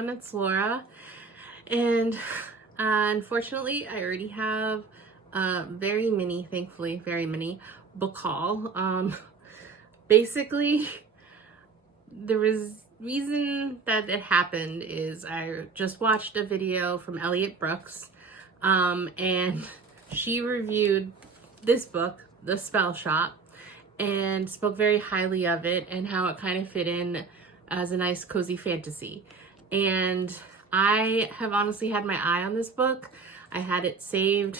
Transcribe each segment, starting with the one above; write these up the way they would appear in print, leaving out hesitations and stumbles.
everyone, it's Laura, and unfortunately I already have a very mini, thankfully very mini book haul. Basically the reason that it happened is I just watched a video from Elliot Brooks, and she reviewed this book, The Spell Shop, and spoke very highly of it and how it kind of fit in as a nice cozy fantasy. And I have honestly had my eye on this book. I had it saved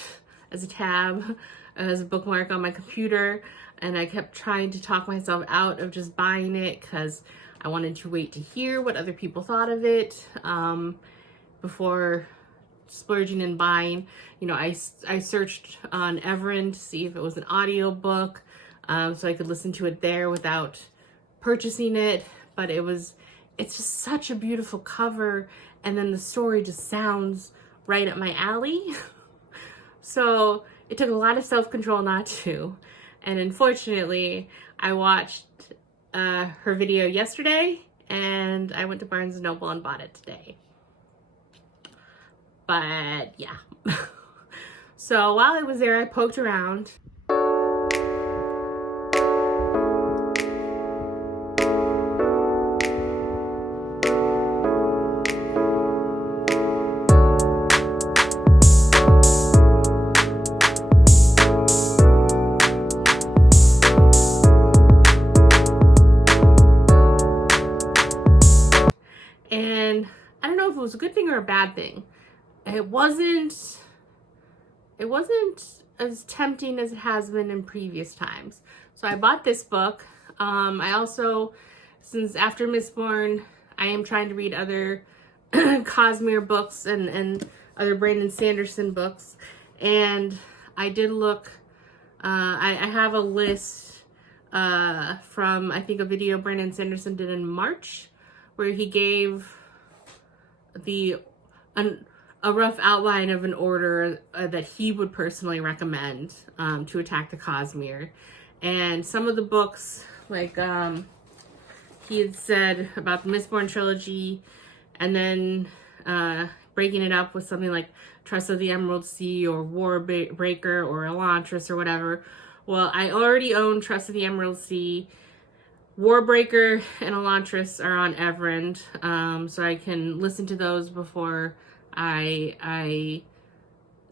as a tab, as a bookmark on my computer, and I kept trying to talk myself out of just buying it because I wanted to wait to hear what other people thought of it before splurging and buying. You know, I searched on Everend to see if it was an audiobook, so I could listen to it there without purchasing it. But it's just such a beautiful cover, and then the story just sounds right up my alley. So it took a lot of self-control not to. And unfortunately, I watched her video yesterday, and I went to Barnes & Noble and bought it today. But yeah. So while I was there, I poked around. And I don't know if it was a good thing or a bad thing. It wasn't as tempting as it has been in previous times. So I bought this book. I also, since after Mistborn, I am trying to read other Cosmere books and other Brandon Sanderson books. And I did look, I have a list from, I think, a video Brandon Sanderson did in March, where he gave a rough outline of an order that he would personally recommend to attack the Cosmere. And some of the books, like he had said about the Mistborn trilogy, and then breaking it up with something like Trust of the Emerald Sea or Warbreaker or Elantris or whatever. Well, I already own Trust of the Emerald Sea. Warbreaker and Elantris are on Everend, so I can listen to those before I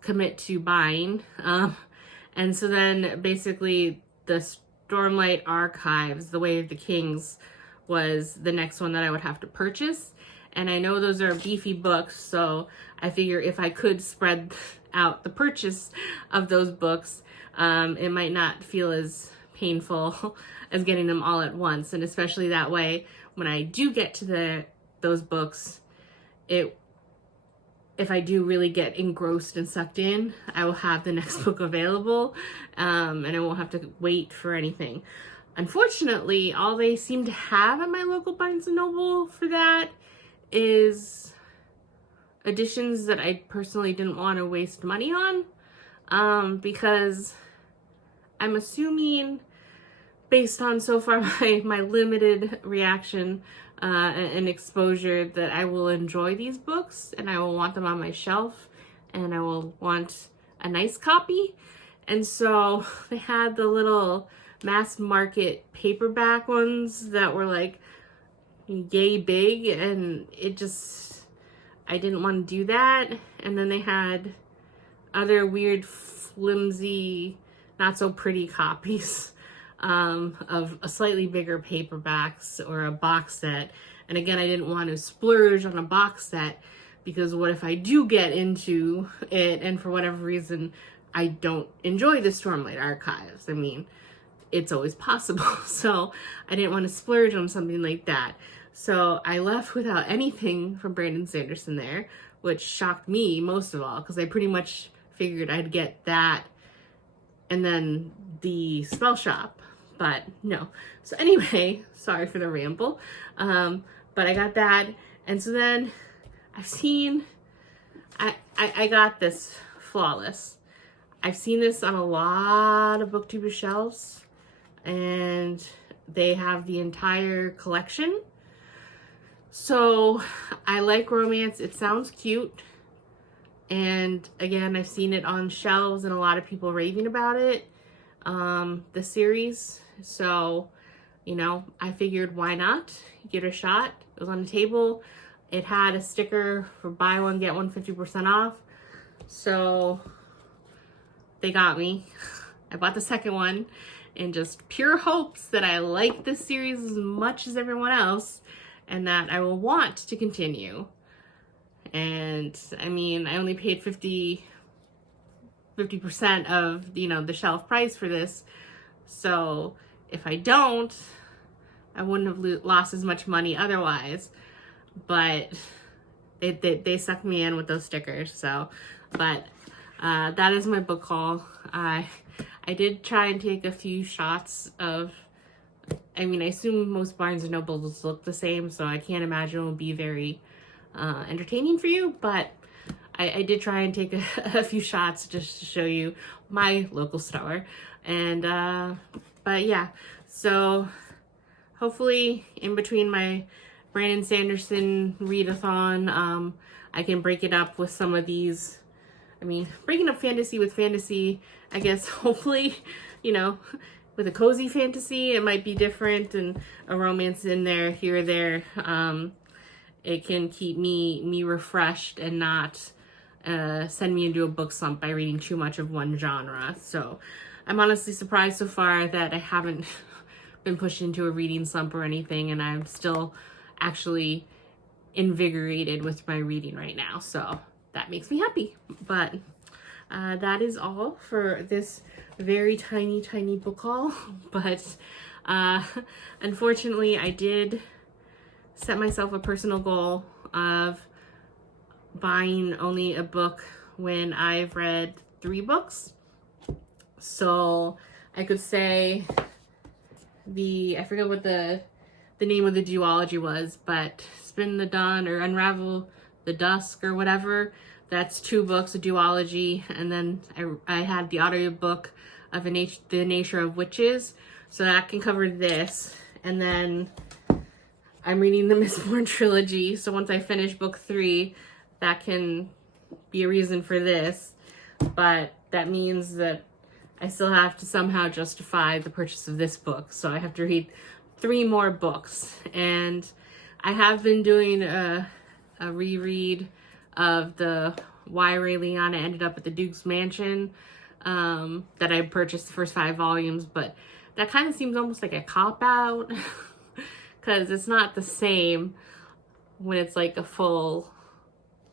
commit to buying. And so then basically the Stormlight Archives, The Way of the Kings, was the next one that I would have to purchase. And I know those are beefy books, so I figure if I could spread out the purchase of those books, it might not feel as painful as getting them all at once. And especially that way, when I do get to those books, if I do really get engrossed and sucked in, I will have the next book available, and I won't have to wait for anything. Unfortunately, all they seem to have at my local Barnes & Noble for that is editions that I personally didn't want to waste money on, because I'm assuming, based on so far my limited reaction and exposure, that I will enjoy these books and I will want them on my shelf and I will want a nice copy. And so they had the little mass market paperback ones that were like yay big, and I didn't want to do that. And then they had other weird flimsy, not so pretty copies of a slightly bigger paperbacks or a box set. And again, I didn't want to splurge on a box set, because what if I do get into it and for whatever reason I don't enjoy the Stormlight Archives? I mean, it's always possible. So I didn't want to splurge on something like that. So I left without anything from Brandon Sanderson there, which shocked me most of all, because I pretty much figured I'd get that and then the Spell Shop, but no. So anyway, sorry for the ramble, but I got that. And so then I got this Flawless. I've seen this on a lot of booktuber shelves, and they have the entire collection. So I like romance. It sounds cute. And again, I've seen it on shelves and a lot of people raving about it, the series. So, you know, I figured why not give it a shot. It was on the table. It had a sticker for buy one, get one 50% off. So they got me. I bought the second one in just pure hopes that I like this series as much as everyone else and that I will want to continue. And I mean, I only paid 50% of, you know, the shelf price for this. So if I don't, I wouldn't have lost as much money otherwise. But they sucked me in with those stickers. So, but that is my book haul. I did try and take a few shots of, I mean, I assume most Barnes & Nobles look the same, so I can't imagine it will be very entertaining for you, but I did try and take a few shots just to show you my local store. And, but yeah, so hopefully in between my Brandon Sanderson readathon, I can break it up with some of these. I mean, breaking up fantasy with fantasy, I guess, hopefully, you know, with a cozy fantasy, it might be different, and a romance in there, here or there. It can keep me refreshed and not send me into a book slump by reading too much of one genre. So I'm honestly surprised so far that I haven't been pushed into a reading slump or anything, and I'm still actually invigorated with my reading right now. So that makes me happy. But that is all for this very tiny book haul. But unfortunately, I did set myself a personal goal of buying only a book when I've read 3 books. So I could say I forget what the name of the duology was, but Spin the Dawn or Unravel the Dusk or whatever. That's 2 books, a duology, and then I had the audiobook of The Nature of Witches, so that can cover this. And then I'm reading the Mistborn trilogy, so once I finish book 3, that can be a reason for this. But that means that I still have to somehow justify the purchase of this book, so I have to read 3 more books. And I have been doing a reread of the Why Ray Liotta Ended Up at the Duke's Mansion, that I purchased the first 5 volumes, but that kind of seems almost like a cop-out, because it's not the same when it's like a full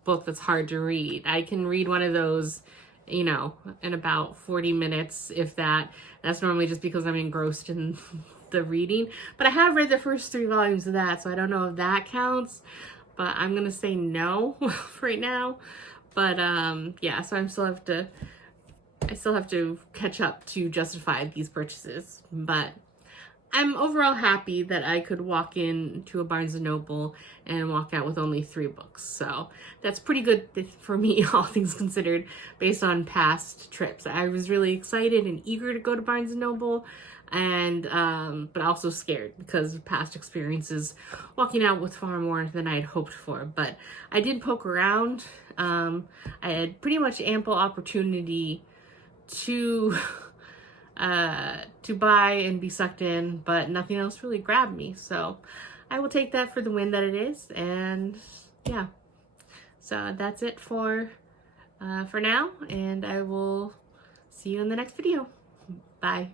book that's hard to read. I can read one of those, you know, in about 40 minutes, if that. That's normally just because I'm engrossed in the reading. But I have read the first 3 volumes of that, so I don't know if that counts. But I'm gonna say no right now. But yeah, so I still have to catch up to justify these purchases. But I'm overall happy that I could walk into a Barnes & Noble and walk out with only 3 books. So that's pretty good for me, all things considered, based on past trips. I was really excited and eager to go to Barnes & Noble, and but also scared because of past experiences walking out with far more than I had hoped for. But I did poke around. I had pretty much ample opportunity to buy and be sucked in, but nothing else really grabbed me. So I will take that for the win that it is. And yeah, so that's it for now, and I will see you in the next video. Bye.